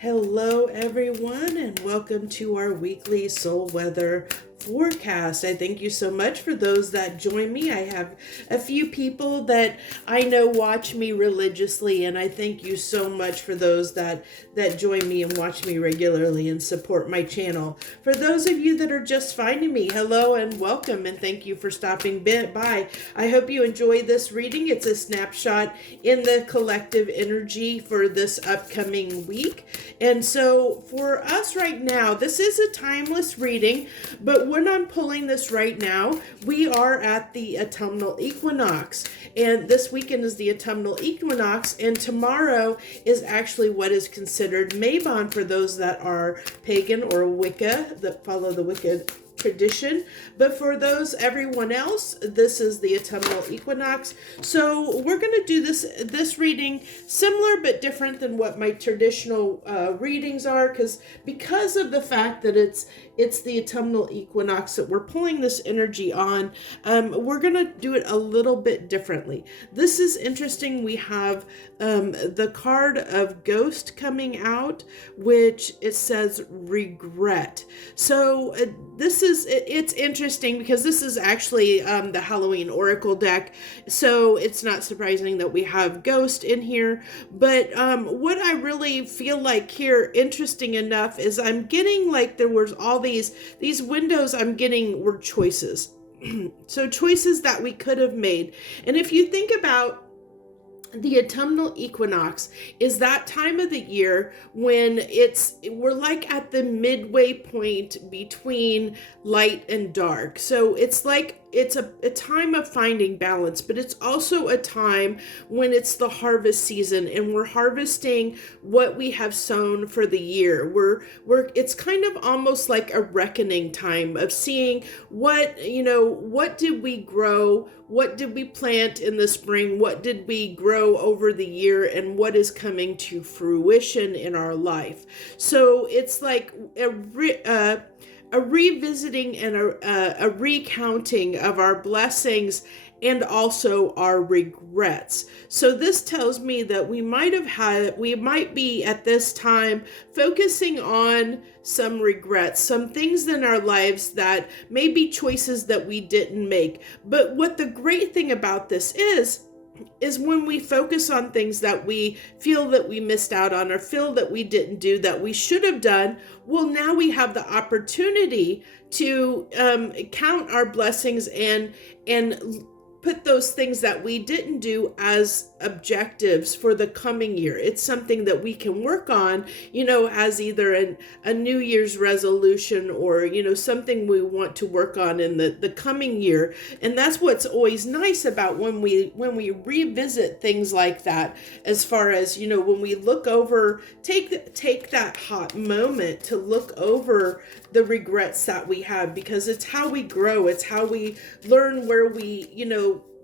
Hello, everyone, and welcome to our weekly soul weather forecast. I thank you so much for those that join me. I have a few people that I know watch me religiously, and I thank you so much for those that join me and watch me regularly and support my channel. For those of you that are just finding me, hello and welcome, and thank you for stopping by. I hope you enjoy this reading. It's a snapshot in the collective energy for this upcoming week. And so for us right now, this is a timeless reading, but when I'm pulling this right now, we are at the autumnal equinox. And this weekend is the autumnal equinox, and tomorrow is actually what is considered Mabon for those that are pagan or Wicca, that follow the Wicca tradition. But for everyone else, this is the autumnal equinox. So we're going to do this reading similar but different than what my traditional readings are, because of the fact that it's the autumnal equinox that we're pulling this energy on. We're going to do it a little bit differently. This is interesting. We have the card of Ghost coming out, which it says regret. So it's interesting because this is actually the Halloween Oracle deck. So it's not surprising that we have Ghost in here. But what I really feel like here, interesting enough, is I'm getting like there was all these windows I'm getting were choices. So choices that we could have made. And if you think about the autumnal equinox is that time of the year when we're like at the midway point between light and dark. So it's like it's a time of finding balance, but it's also a time when it's the harvest season and we're harvesting what we have sown for the year. It's kind of almost like a reckoning time of seeing what did we grow, what did we plant in the spring, what did we grow over the year, and what is coming to fruition in our life. So it's like a revisiting and a recounting of our blessings and also our regrets. So this tells me that we might be at this time focusing on some regrets, some things in our lives that may be choices that we didn't make. But what the great thing about this is when we focus on things that we feel that we missed out on or feel that we didn't do that we should have done, well, now we have the opportunity to count our blessings and put those things that we didn't do as objectives for the coming year. It's something that we can work on, as either a New Year's resolution or, something we want to work on in the coming year. And that's what's always nice about when we revisit things like that, as far as, when we look over, take that hot moment to look over the regrets that we have, because it's how we grow. It's how we learn where we,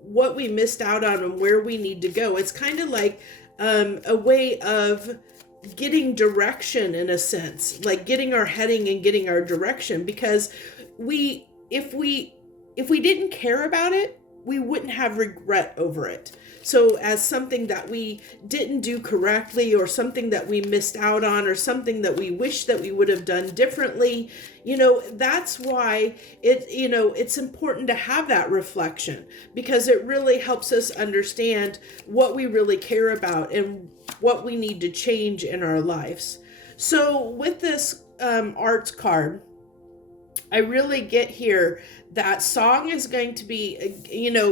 what we missed out on and where we need to go. It's kind of like a way of getting direction, in a sense, like getting our heading and getting our direction, because if we didn't care about it, we wouldn't have regret over it. So as something that we didn't do correctly, or something that we missed out on, or something that we wish that we would have done differently, that's why it's important to have that reflection, because it really helps us understand what we really care about and what we need to change in our lives. So with this arts card, I really get here that song is going to be,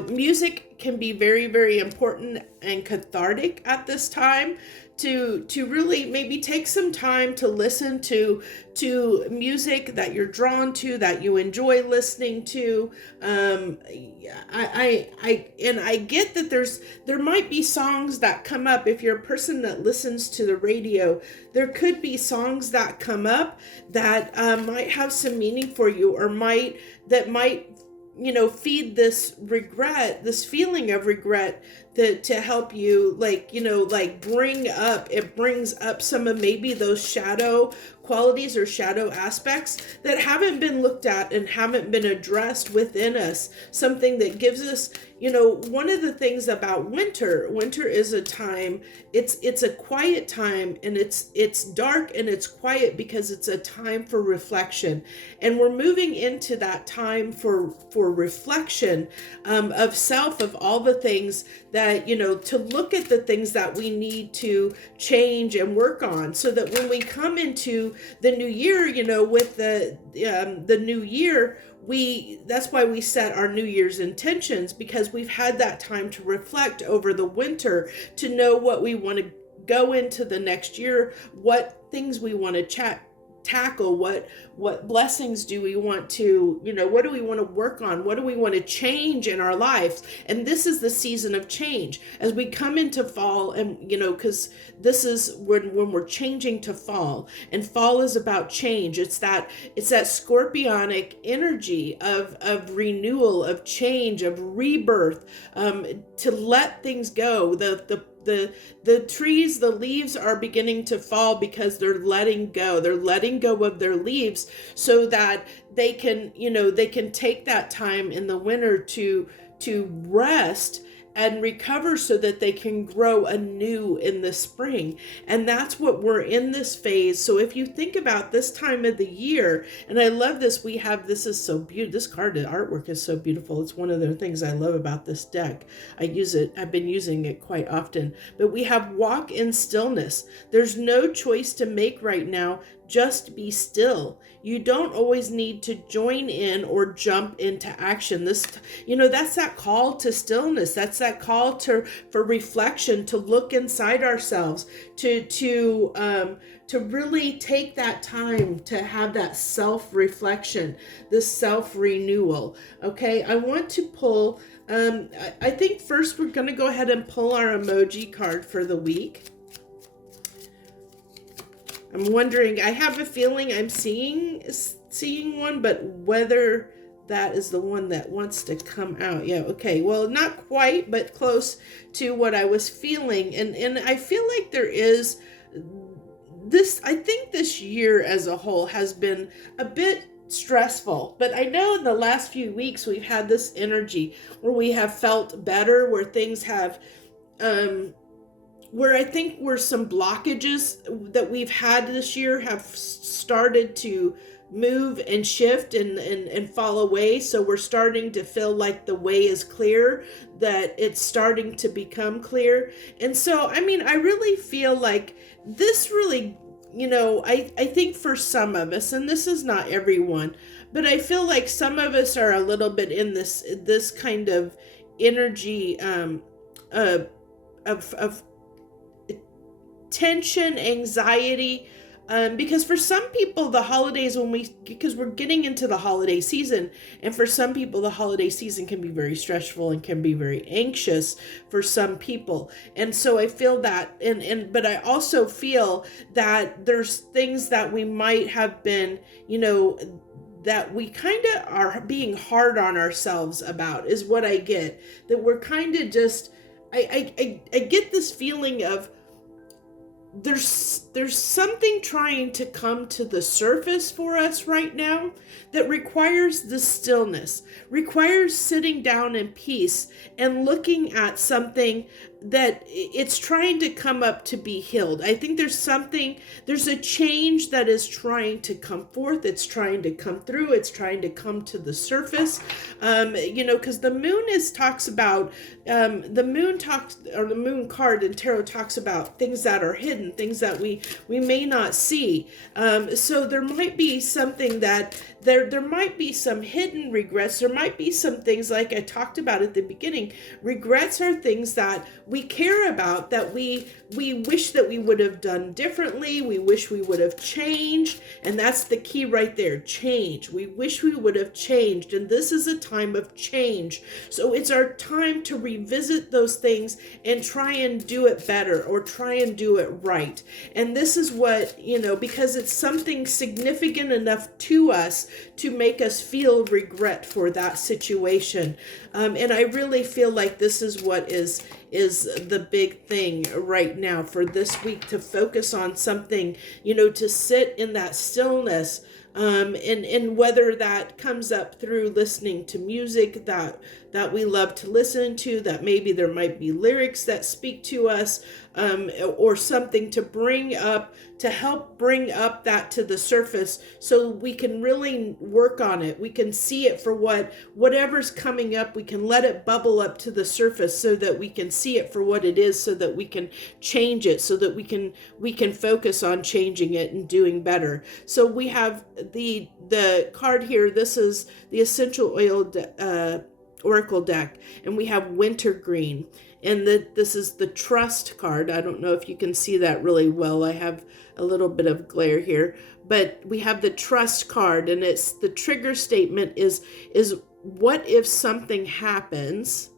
music can be very, very important and cathartic at this time, to really maybe take some time to listen to music that you're drawn to, that you enjoy listening to. I get that there might be songs that come up. If you're a person that listens to the radio, there could be songs that come up that might have some meaning for you, or might feed this regret, this feeling of regret to help you, like, like it brings up some of maybe those shadow qualities or shadow aspects that haven't been looked at and haven't been addressed within us. Something that gives us, one of the things about winter is a time, it's a quiet time, and it's dark and it's quiet because it's a time for reflection. And we're moving into that time for reflection, of self, of all the things that, to look at the things that we need to change and work on, so that when we come into the new year, with the new year, that's why we set our New Year's intentions, because we've had that time to reflect over the winter, to know what we want to go into the next year, what things we want to tackle, what blessings do we want to, what do we want to work on, what do we want to change in our lives. And this is the season of change as we come into fall, and because this is when we're changing to fall, and fall is about change. It's that scorpionic energy of renewal, of change, of rebirth, to let things go. The trees, the leaves are beginning to fall because they're letting go of their leaves, so that they can take that time in the winter to rest and recover, so that they can grow anew in the spring. And that's what we're in this phase. So if you think about this time of the year, and I love this, this is so beautiful. This card artwork is so beautiful. It's one of the things I love about this deck. I've been using it quite often. But we have walk in stillness. There's no choice to make right now. Just be still. You don't always need to join in or jump into action. That's that call to stillness. That's that call for reflection, to look inside ourselves, to really take that time to have that self-reflection, this self-renewal. Okay, I want to pull, I think first we're going to go ahead and pull our emoji card for the week. I'm wondering, I have a feeling I'm seeing one, but whether that is the one that wants to come out. Yeah, okay. Well, not quite, but close to what I was feeling. And I feel like there is this, I think this year as a whole has been a bit stressful, but I know in the last few weeks we've had this energy where we have felt better, where things have, where I think where some blockages that we've had this year have started to move and shift and fall away. So we're starting to feel like the way is clear, that it's starting to become clear. And so, I really feel like this really, I think for some of us, and this is not everyone, but I feel like some of us are a little bit in this kind of energy of tension, anxiety, because for some people the holidays, because we're getting into the holiday season, and for some people the holiday season can be very stressful and can be very anxious for some people. And so I feel that, but I also feel that there's things that we might have been, that we kind of are being hard on ourselves about, is what I get. That we're kind of just, I get this feeling of there's something trying to come to the surface for us right now that requires the stillness, requires sitting down in peace and looking at something that it's trying to come up to be healed. I think there's a change that is trying to come forth. It's trying to come through. It's trying to come to the surface. Because the moon talks about, the moon card in tarot talks about things that are hidden, things that we may not see. So there might be something that there might be some hidden regrets. There might be some things, like I talked about at the beginning. Regrets are things that we care about, that we wish that we would have done differently. We wish we would have changed. And that's the key right there, change. We wish we would have changed. And this is a time of change. So it's our time to revisit those things and try and do it better, or try and do it right. And this is what, because it's something significant enough to us to make us feel regret for that situation. And I really feel like this is what is is the big thing right now for this week, to focus on something, to sit in that stillness. And whether that comes up through listening to music that we love to listen to, that maybe there might be lyrics that speak to us, or something to help bring up that to the surface, so we can really work on it. We can see it for whatever's coming up. We can let it bubble up to the surface so that we can see it for what it is, so that we can change it, so that we can focus on changing it and doing better. So we have the card here. This is the essential oil oracle deck, and we have wintergreen, and this is the trust card. I don't know if you can see that really well. I have a little bit of glare here, but we have the trust card, and it's the trigger statement is what if something happens?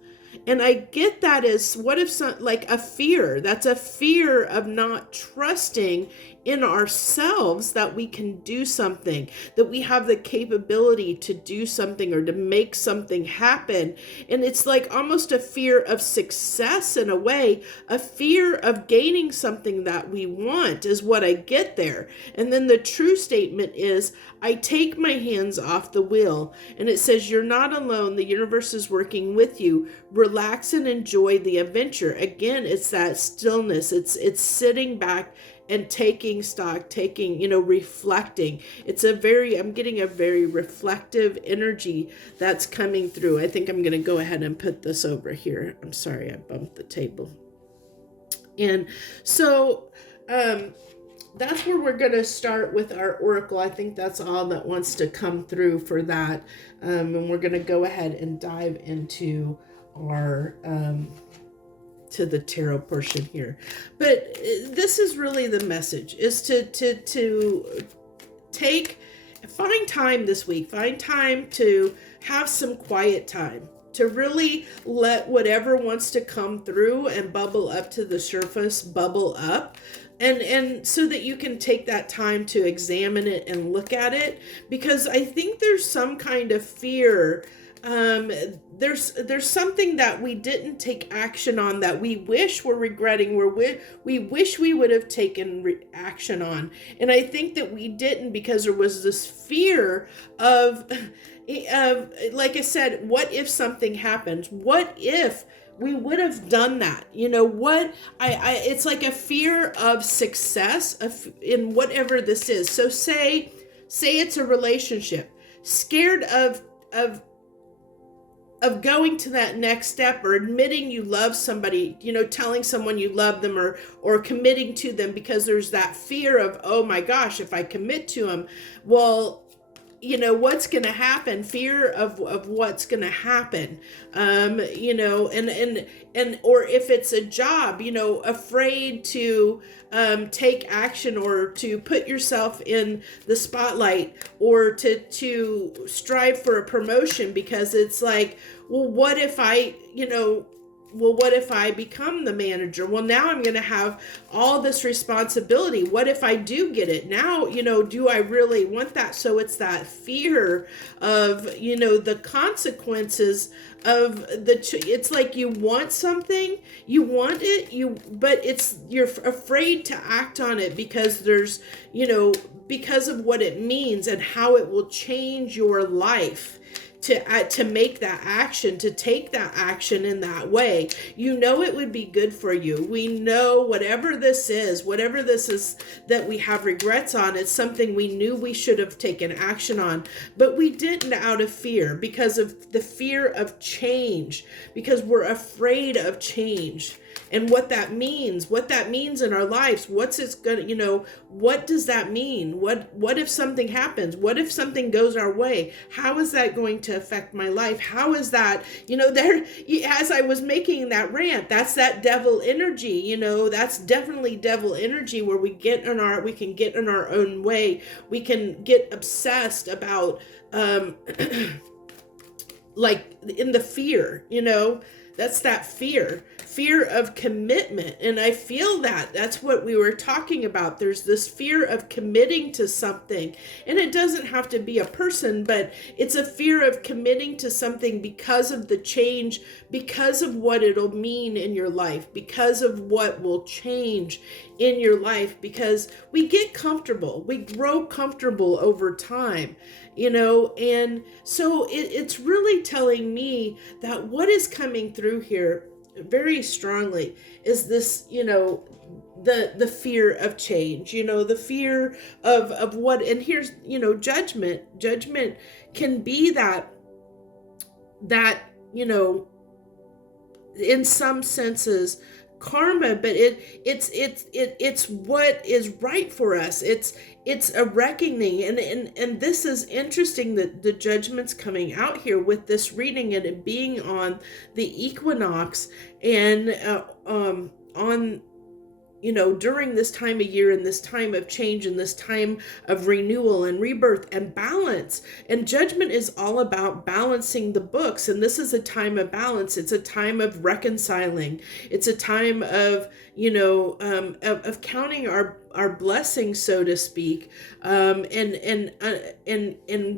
And I get that as what if like a fear. That's a fear of not trusting in ourselves that we can do something, that we have the capability to do something or to make something happen. And it's like almost a fear of success in a way, a fear of gaining something that we want is what I get there. And then the true statement is, I take my hands off the wheel. And it says, you're not alone. The universe is working with you. Relax and enjoy the adventure. Again, it's that stillness. It's sitting back and taking stock, reflecting. I'm getting a very reflective energy that's coming through. I think I'm going to go ahead and put this over here. I'm sorry, I bumped the table. And so, that's where we're going to start with our oracle. I think that's all that wants to come through for that. And we're going to go ahead and dive into our, to the tarot portion here. But this is really the message, is to find time this week, find time to have some quiet time, to really let whatever wants to come through and bubble up to the surface, bubble up. And so that you can take that time to examine it and look at it, because I think there's some kind of fear. There's something that we didn't take action on that we wish we're regretting, we wish we would have taken action on. And I think that we didn't, because there was this fear of, like I said, what if something happens? What if we would have done that? It's like a fear of success in whatever this is. So say it's a relationship, scared of going to that next step, or admitting you love somebody, telling someone you love them, or committing to them, because there's that fear of, oh my gosh, if I commit to them, well, what's going to happen, fear of what's going to happen, and or if it's a job, afraid to take action, or to put yourself in the spotlight, or to strive for a promotion, because it's like, well, what if I become the manager? Well, now I'm going to have all this responsibility. What if I do get it? Now, do I really want that? So it's that fear of, the consequences of it's like you want something, you want it, but you're afraid to act on it, because there's, because of what it means and how it will change your life. To make that action, to take that action in that way, it would be good for you. We know whatever this is that we have regrets on, it's something we knew we should have taken action on, but we didn't, out of fear, because of the fear of change, because we're afraid of change. And what that means in our lives, what does that mean? What if something happens? What if something goes our way? How is that going to affect my life? How is that, as I was making that rant, that's that devil energy, that's definitely devil energy, where we can get in our own way. We can get obsessed about, like in the fear, That's that fear of commitment. And I feel that's what we were talking about. There's this fear of committing to something. And it doesn't have to be a person, but it's a fear of committing to something because of the change, because of what it'll mean in your life, because of what will change in your life, because we get comfortable. We grow comfortable over time, and so it's really telling me that what is coming through here very strongly is this, the fear of change, the fear of what, and here's, judgment can be that, in some senses karma, but it's what is right for us. It's a reckoning, and this is interesting that the judgment's coming out here with this reading and it being on the equinox, and on during this time of year and this time of change and this time of renewal and rebirth and balance. And judgment is all about balancing the books. And this is a time of balance. It's a time of reconciling. It's a time of, of counting our blessings, so to speak, and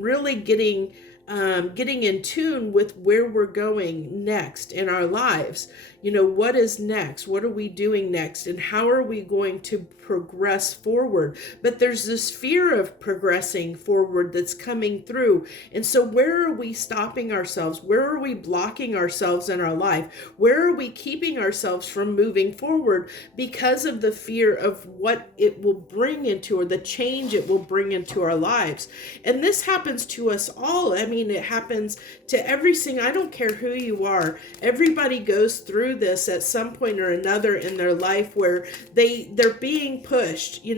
really getting in tune with where we're going next in our lives. What is next? What are we doing next? And how are we going to progress forward? But there's this fear of progressing forward that's coming through. And so where are we stopping ourselves? Where are we blocking ourselves in our life? Where are we keeping ourselves from moving forward because of the fear of what it will bring into, or the change it will bring into our lives? And this happens to us all. I mean, it happens to every single, I don't care who you are. Everybody goes through this at some point or another in their life where they're being pushed, in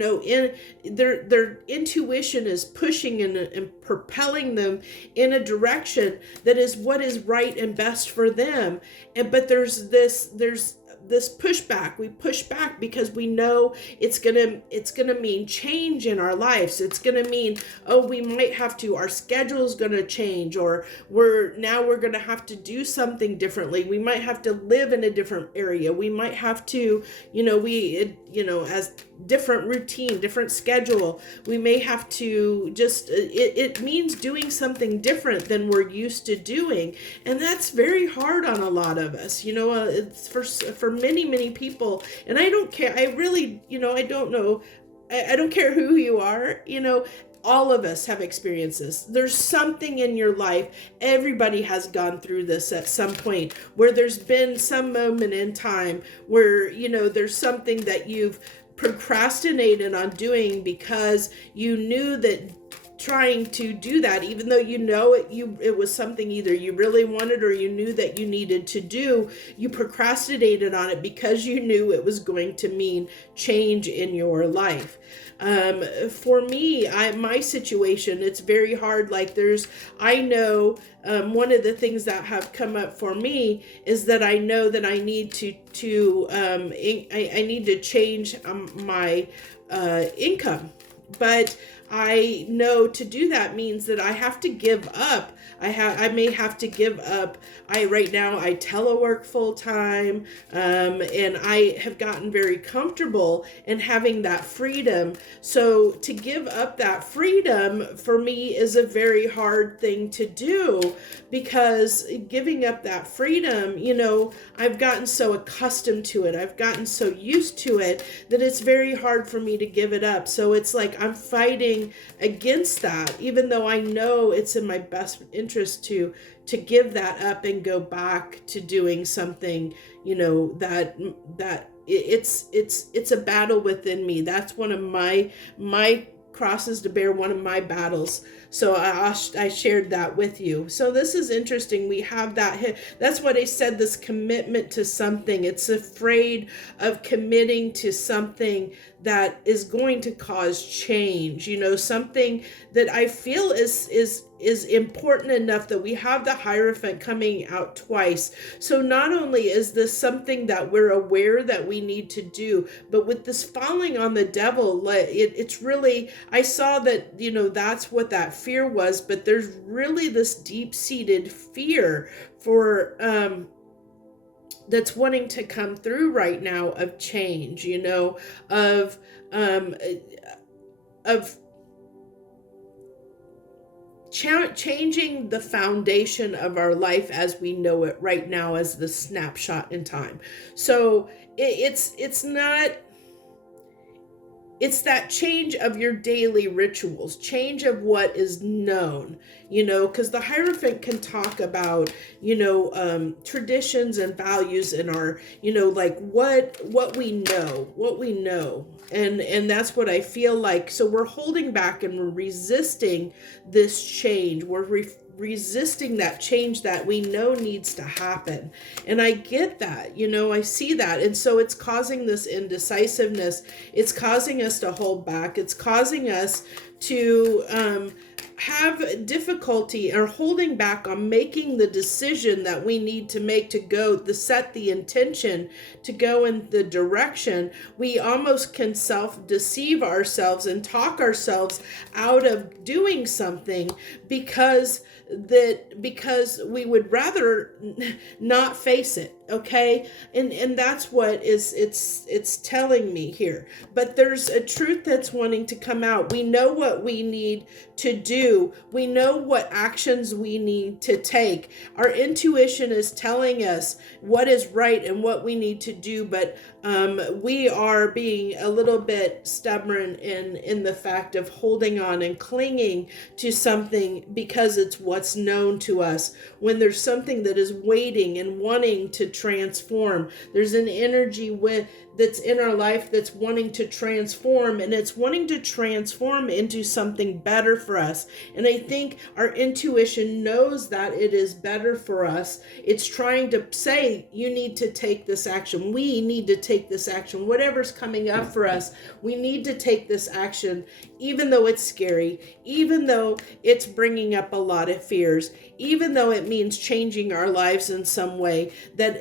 their intuition is pushing and propelling them in a direction that is what is right and best for them. But there's this pushback. We push back because we know it's gonna mean change in our lives. It's gonna mean, we might have to, our schedule's gonna change, or we're gonna have to do something differently. We might have to live in a different area. We might have to, as different routine, different schedule. We may have to just, it means doing something different than we're used to doing. And that's very hard on a lot of us, it's for many people. And I don't care. I really, I don't know. I don't care who you are, all of us have experiences. There's something in your life. Everybody has gone through this at some point, where there's been some moment in time where, there's something that you've procrastinated on doing because you knew that trying to do that, even though it was something either you really wanted or you knew that you needed to do, you procrastinated on it because you knew it was going to mean change in your life. For me, my situation, it's very hard. I know one of the things that have come up for me is that I know that I need I need to change my income. But I know to do that means that I have to give up. I may have to give up. Right now I telework full time, and I have gotten very comfortable in having that freedom. So to give up that freedom for me is a very hard thing to do, because giving up that freedom, I've gotten so accustomed to it. I've gotten so used to it that it's very hard for me to give it up. So it's like I'm fighting against that, even though I know it's in my best interest to give that up and go back to doing something, that it's a battle within me. That's one of my crosses to bear, one of my battles. So I shared that with you. So this is interesting. We have that. That's what I said, this commitment to something. It's afraid of committing to something that is going to cause change, something that I feel is important enough that we have the Hierophant coming out twice. So not only is this something that we're aware that we need to do, but with this falling on the devil, it's really, I saw that, that's what that fear was, but there's really this deep-seated fear for that's wanting to come through right now of change, of um of changing the foundation of our life as we know it right now as the snapshot in time. So it's not, it's that change of your daily rituals, change of what is known, because the Hierophant can talk about, traditions and values in our, like what we know. And that's what I feel like. So we're holding back and we're resisting this change. We're resisting that change that we know needs to happen. And I get that, I see that. And so it's causing this indecisiveness. It's causing us to hold back. It's causing us to have difficulty or holding back on making the decision that we need to make to set the intention to go in the direction. We almost can self-deceive ourselves and talk ourselves out of doing something because we would rather not face it. Okay. And that's what it's telling me here. But there's a truth that's wanting to come out. We know what we need to do. We know what actions we need to take. Our intuition is telling us what is right and what we need to do. But we are being a little bit stubborn in the fact of holding on and clinging to something because it's what's known to us, when there's something that is waiting and wanting to transform. There's an energy that's in our life that's wanting to transform, and it's wanting to transform into something better for us. And I think our intuition knows that it is better for us. It's trying to say, you need to take this action. We need to take this action. Whatever's coming up for us, we need to take this action, even though it's scary, even though it's bringing up a lot of fears, even though it means changing our lives in some way, that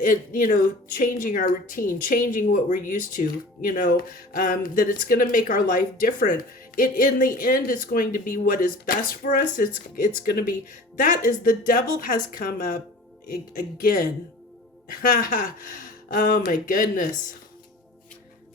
changing our routine, changing what we're used to, that it's going to make our life different. In the end, it's going to be what is best for us. It's going to be, that is, the devil has come up again. Oh my goodness.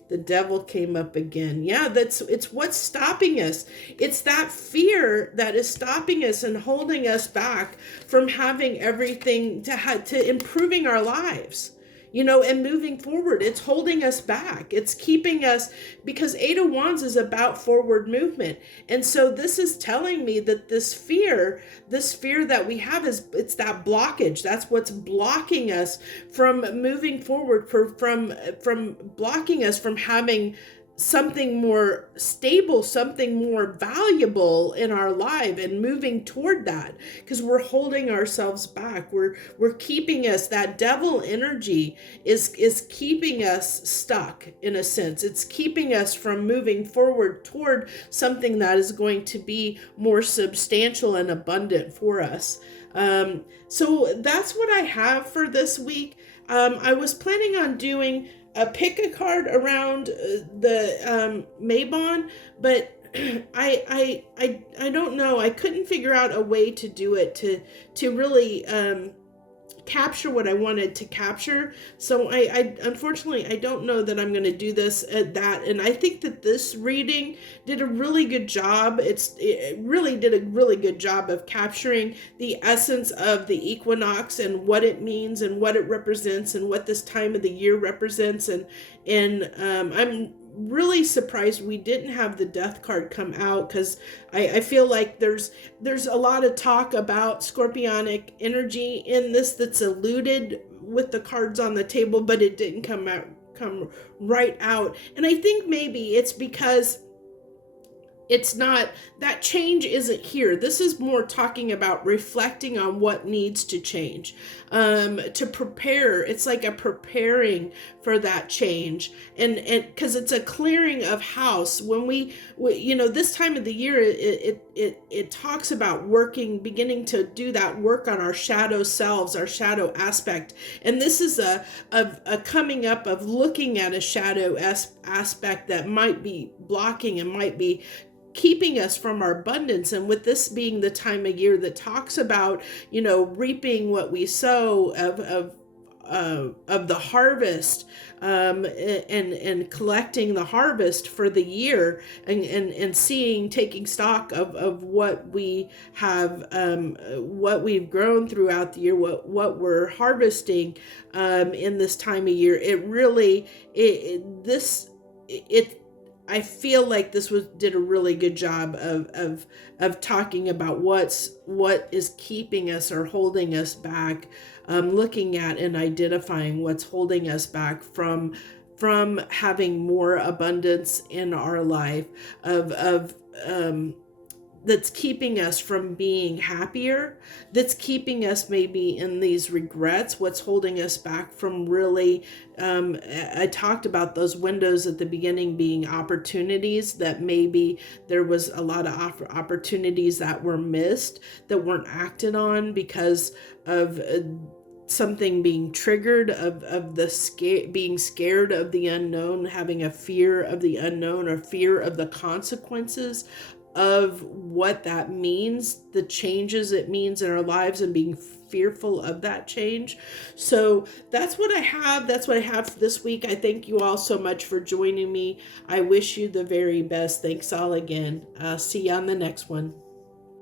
The devil came up again. Yeah, it's what's stopping us. It's that fear that is stopping us and holding us back from having everything to improving our lives, and moving forward. It's holding us back. It's keeping us, because Eight of Wands is about forward movement. And so this is telling me that this fear that we have it's that blockage. That's what's blocking us from moving forward, from blocking us from having something more stable, something more valuable in our life, and moving toward that, because we're holding ourselves back. We're keeping us, that devil energy is keeping us stuck in a sense. It's keeping us from moving forward toward something that is going to be more substantial and abundant for us. So that's what I have for this week. I was planning on doing pick a card around the Mabon, but I don't know. I couldn't figure out a way to do it to really capture what I wanted to capture. So I unfortunately, I don't know that I'm going to do this at that. And I think that this reading did a really good job. It really did a really good job of capturing the essence of the equinox and what it means and what it represents and what this time of the year represents. And I'm really surprised we didn't have the death card come out, because I feel like there's a lot of talk about scorpionic energy in this that's alluded with the cards on the table, but it didn't come right out. And I think maybe it's because it's not, that change isn't here. This is more talking about reflecting on what needs to change, to prepare. It's like a preparing for that change. And because it's a clearing of house. When we this time of the year, it talks about beginning to do that work on our shadow selves, our shadow aspect. And this is a coming up of looking at a shadow aspect that might be blocking and might be keeping us from our abundance. And with this being the time of year that talks about, reaping what we sow, of of the harvest, and collecting the harvest for the year, and seeing, taking stock of what we have, what we've grown throughout the year, what we're harvesting in this time of year. It really, it I feel like this did a really good job of talking about what is keeping us or holding us back, looking at and identifying what's holding us back from having more abundance in our life, of that's keeping us from being happier, that's keeping us maybe in these regrets, what's holding us back from really, I talked about those windows at the beginning being opportunities, that maybe there was a lot of opportunities that were missed, that weren't acted on because of something being triggered, of the being scared of the unknown, having a fear of the unknown, or fear of the consequences of what that means, the changes it means in our lives, and being fearful of that change. So that's what I have for this week. I thank you all so much for joining me. I wish you the very best. Thanks all again. See you on the next one.